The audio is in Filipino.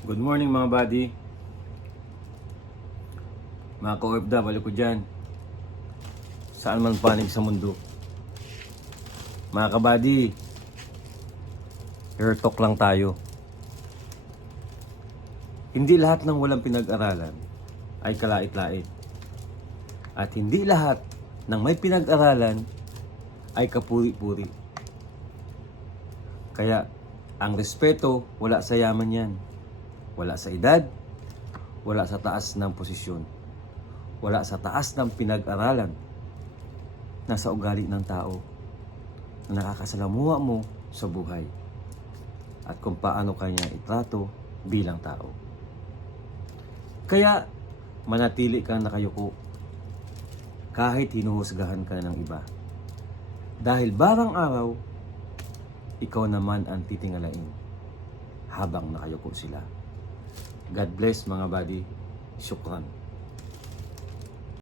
Good morning mga buddy. Mga ka-OFW ko dyan. Saan man panig sa mundo. Mga ka-buddy, hair talk lang tayo. Hindi lahat ng walang pinag-aralan ay kalait-lait. At hindi lahat ng may pinag-aralan ay kapuri-puri. Kaya, ang respeto wala sa yaman yan. Wala sa edad, wala sa taas ng posisyon, wala sa taas ng pinag-aralan. Nasa ugali ng tao na nakakasalamuha mo sa buhay at kung paano kanya itrato bilang tao. Kaya manatili kang nakayuko kahit hinuhusgahan ka ng iba. Dahil barang araw, ikaw naman ang titingalain habang nakayuko sila. God bless mga buddy. Syukran.